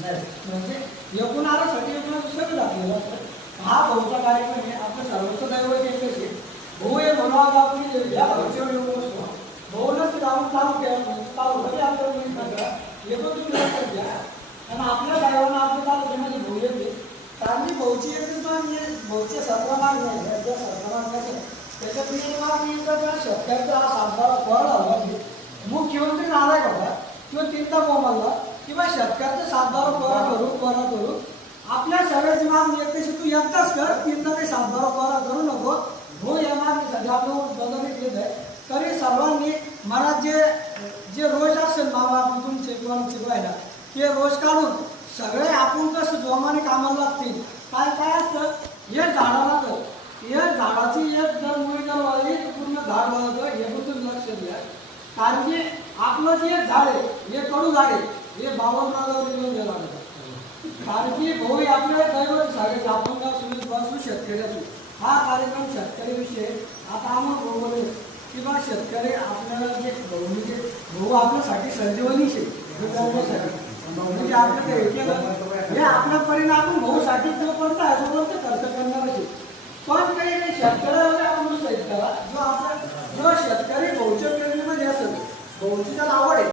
म्हणजे एकूणासाठी सगळं दाखलेलं असतं. हा भाऊचा कार्यक्रम आहे. आपलं सर्वोच्च दैवत एकच आहे. भाऊ हे मनोभाव आपण या भाऊच्या येऊ असतो. भाऊनच गावून चालू केलं चालू तरी आपल्याला मिळत नका येतो तुम्ही लक्षात घ्या. आणि आपल्या दैवानं आपल्या तालुक्यामध्ये भाऊ येते. कारण की भाऊची एकच मागणी आहे. भाऊचे सर्व मागणी आहे. ज्या सर्व मागण्या त्याच्यातून एक मागणी तर शेतकऱ्याचा हा सातबारा फळ झाला. मुख्यमंत्री नारायण होता किंवा तीनदा कोमाला किंवा शेतकऱ्याचा सातबारा कोरा करू आपल्या सगळ्याची मागणी एक तशी तू एकदाच कर. तीनदा काही सातबारा कोरा करू नको. हो या मागणीसाठी आपलं बदल घेतलेलं आहे. तरी सर्वांनी मनात जे जे रोज असेल बाबा आपण तुमचे किंवा शिकवायला ते रोज काढून सगळे आपण कसं जोमाने कामाला लागतील. काय काय असतं हे झाडाला तर हे झाडाची एक जर मुळी जर वाढली तर पूर्ण झाड वाढतं. हे बद्दल लक्ष द्या. कारण की आपलं जे झाड आहे हे कडू झाड आहे हे 52,000 घेऊन लागतं. कारण की भाऊ आपल्या दैवत सांगायचं आपण का सुरू शेतकऱ्याचं हा कार्यक्रम शेतकऱ्याविषयी आता आम्हाला बरोबर की बा शेतकरी आपल्याला जे भाऊ आपल्यासाठी संजीवनीचे म्हणजे आपलं हे आपल्या परिणाम आपण भाऊसाठी जो पडता आहे तोपर्यंत खर्च करणार पण काही नाही. शेतकऱ्याला आपण करा जो आपला जो शेतकरी भाऊच्या पेरणीमध्ये असेल भाऊची त्याला आवड आहे.